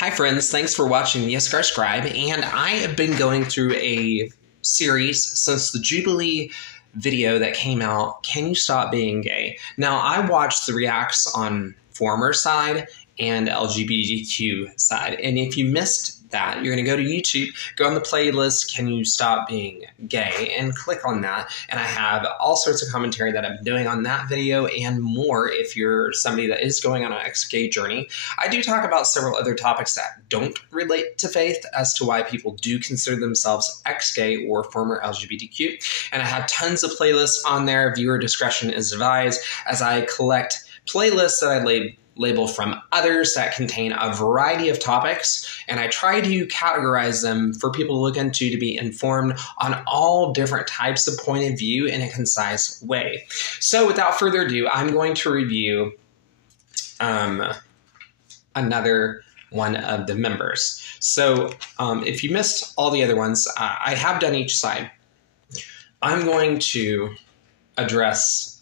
Hi friends, thanks for watching YissakarScribe, and I have been going through a series since the Jubilee video that came out, Can You Stop Being Gay? Now, I watched the reacts on former side and LGBTQ side, and if you missed that, you're going to go to YouTube, go on the playlist, Can You Stop Being Gay, and click on that. And I have all sorts of commentary that I'm doing on that video and more if you're somebody that is going on an ex-gay journey. I do talk about several other topics that don't relate to faith as to why people do consider themselves ex-gay or former LGBTQ. And I have tons of playlists on there. Viewer discretion is advised as I collect playlists that I label from others that contain a variety of topics, and I try to categorize them for people to look into to be informed on all different types of point of view in a concise way. So without further ado, I'm going to review another one of the members. So if you missed all the other ones, I have done each side. I'm going to address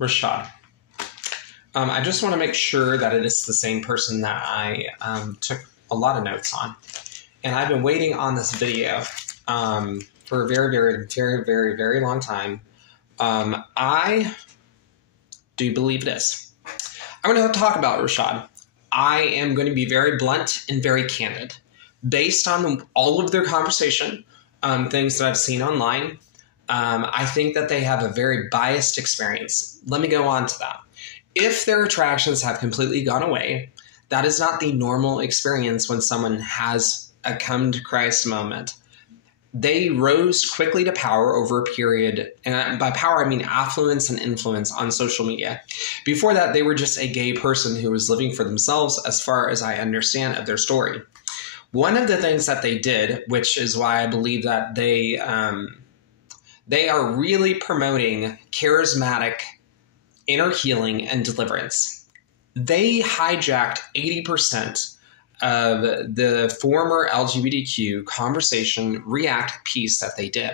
Rashad. I just want to make sure that it is the same person that I took a lot of notes on. And I've been waiting on this video for a very long time. I do believe this. I'm going to talk about Rashad. I am going to be very blunt and very candid. Based on all of their conversation, things that I've seen online, I think that they have a very biased experience. Let me go on to that. If their attractions have completely gone away, that is not the normal experience when someone has a come to Christ moment. They rose quickly to power over a period, and by power I mean affluence and influence on social media. Before that, they were just a gay person who was living for themselves, as far as I understand of their story. One of the things that they did, which is why I believe that they are really promoting charismatic inner healing and deliverance. They hijacked 80% of the former LGBTQ conversation react piece that they did.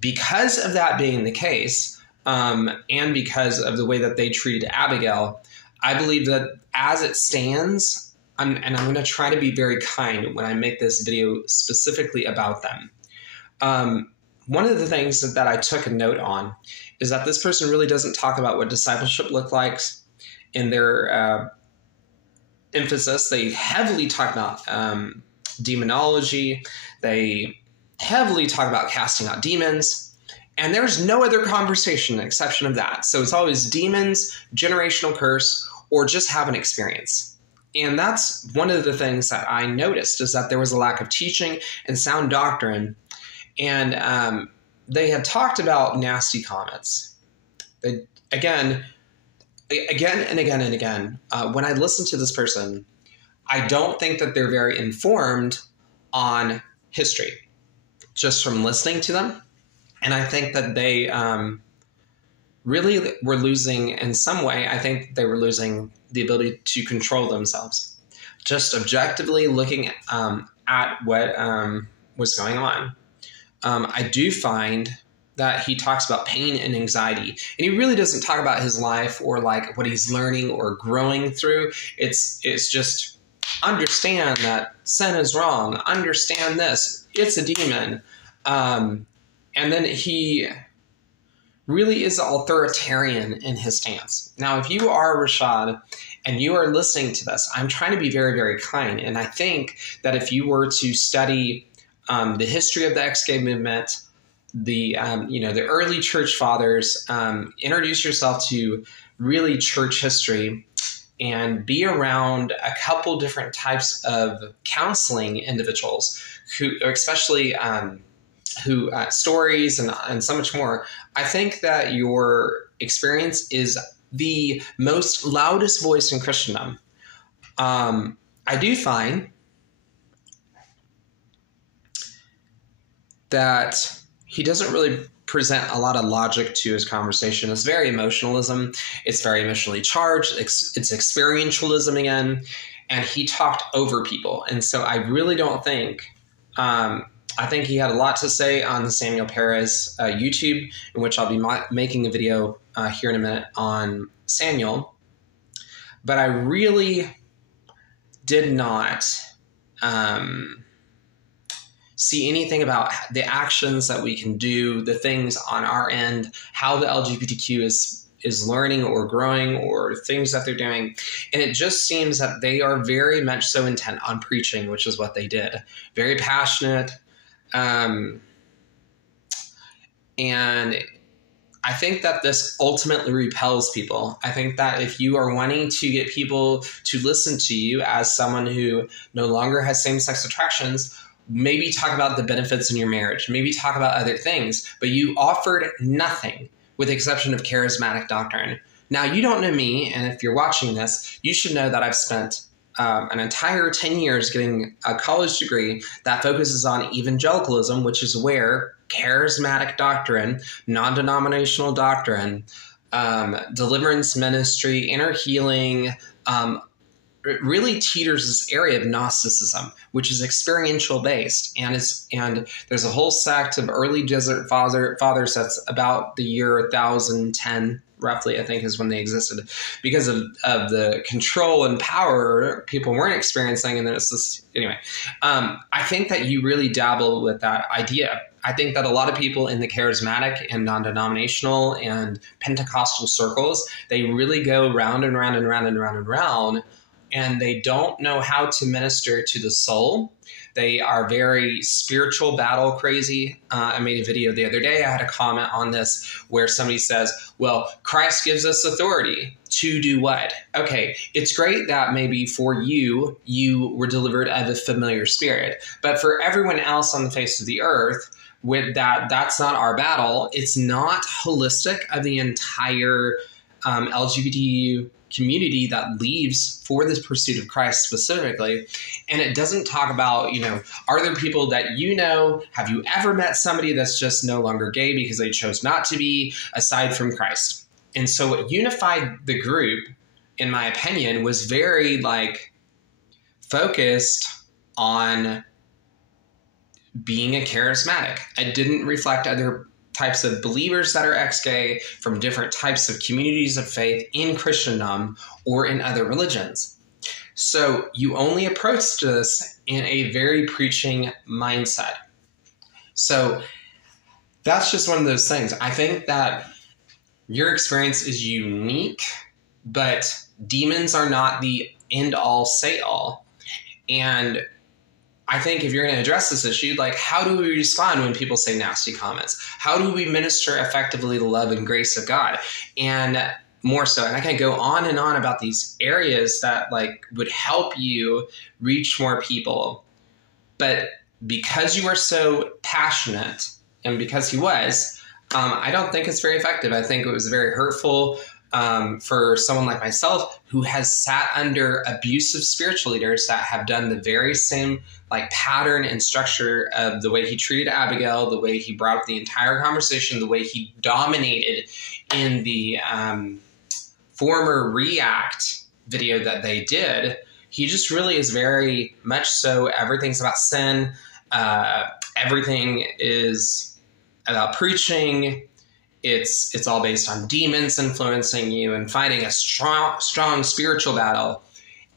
Because of that being the case, and because of the way that they treated Abigail, I believe that as it stands, and I'm going to try to be very kind when I make this video specifically about them. One of the things that I took a note on is that this person really doesn't talk about what discipleship looked like in their emphasis. They heavily talk about demonology. They heavily talk about casting out demons. And there's no other conversation exception of that. So it's always demons, generational curse, or just have an experience. And that's one of the things that I noticed, is that there was a lack of teaching and sound doctrine. And they had talked about nasty comments. Again, when I listen to this person, I don't think that they're very informed on history, just from listening to them. And I think that they really were losing, in some way, I think they were losing the ability to control themselves. Just objectively looking at what was going on. I do find that he talks about pain and anxiety, and he really doesn't talk about his life or like what he's learning or growing through. It's just understand that sin is wrong. Understand this. It's a demon. And then he really is authoritarian in his stance. Now, if you are Rashad and you are listening to this, I'm trying to be very kind. And I think that if you were to study the history of the ex-gay movement, the early church fathers, introduce yourself to really church history and be around a couple different types of counseling individuals who, especially stories and so much more. I think that your experience is the most loudest voice in Christendom. I do find that he doesn't really present a lot of logic to his conversation. It's very emotionalism. It's very emotionally charged. It's experientialism again. And he talked over people. And so I really don't think, I think he had a lot to say on the Samuel Perez YouTube, in which I'll be making a video here in a minute on Samuel. but I really did not see anything about the actions that we can do, the things on our end, how the LGBTQ is learning or growing, or things that they're doing. And it just seems that they are very much so intent on preaching, which is what they did. Very passionate. And I think that this ultimately repels people. I think that if you are wanting to get people to listen to you as someone who no longer has same-sex attractions, maybe talk about the benefits in your marriage, maybe talk about other things, but you offered nothing with the exception of charismatic doctrine. Now, you don't know me, and if you're watching this, you should know that I've spent an entire 10 years getting a college degree that focuses on evangelicalism, which is where charismatic doctrine, non-denominational doctrine, deliverance ministry, inner healing, it really teeters this area of Gnosticism, which is experiential based, and there's a whole sect of early desert fathers that's about the year 1010, roughly, I think, is when they existed, because of the control and power people weren't experiencing, and then it's just anyway. I think that you really dabble with that idea. I think that a lot of people in the charismatic and non-denominational and Pentecostal circles, they really go round and round and round and round and round, and they don't know how to minister to the soul. They are very spiritual battle crazy. I made a video the other day. I had a comment on this where somebody says, well, Christ gives us authority to do what? Okay, it's great that maybe for you were delivered of a familiar spirit. But for everyone else on the face of the earth, with that's not our battle. It's not holistic of the entire LGBTQ community that leaves for this pursuit of Christ specifically. And it doesn't talk about, are there people that have you ever met somebody that's just no longer gay because they chose not to be, aside from Christ? And so what unified the group, in my opinion, was very focused on being a charismatic. It didn't reflect other types of believers that are ex-gay from different types of communities of faith in Christendom or in other religions. So you only approach this in a very preaching mindset. So that's just one of those things. I think that your experience is unique, but demons are not the end-all, say-all. And I think if you're going to address this issue, how do we respond when people say nasty comments? How do we minister effectively the love and grace of God? And more so, and I can go on and on about these areas that would help you reach more people. But because you are so passionate, and because he was, I don't think it's very effective. I think it was very hurtful for someone like myself who has sat under abusive spiritual leaders that have done the very same pattern and structure of the way he treated Abigail, the way he brought up the entire conversation, the way he dominated in the former React video that they did. He just really is very much so, everything's about sin. Everything is about preaching. It's all based on demons influencing you and fighting a strong spiritual battle.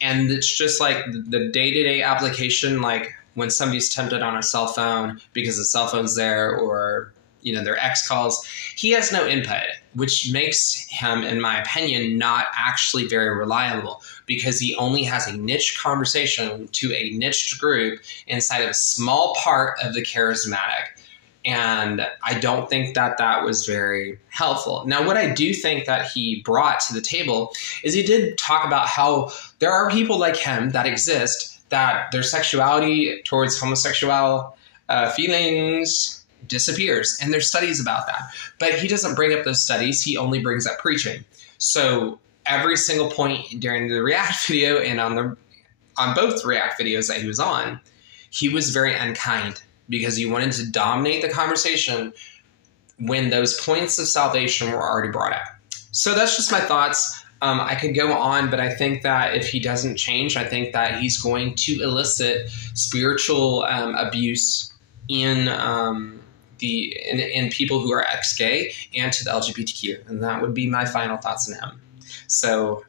And it's just the day-to-day application, when somebody's tempted on a cell phone because the cell phone's there, or, their ex calls, he has no input, which makes him, in my opinion, not actually very reliable, because he only has a niche conversation to a niched group inside of a small part of the charismatic. And I don't think that was very helpful. Now, what I do think that he brought to the table is he did talk about how there are people like him that exist, that their sexuality towards homosexual feelings disappears. And there's studies about that. But he doesn't bring up those studies. He only brings up preaching. So every single point during the React video and on both React videos that he was on, he was very unkind, because he wanted to dominate the conversation when those points of salvation were already brought up. So that's just my thoughts. I could go on, but I think that if he doesn't change, I think that he's going to elicit spiritual abuse in people who are ex-gay and to the LGBTQ. And that would be my final thoughts on him. So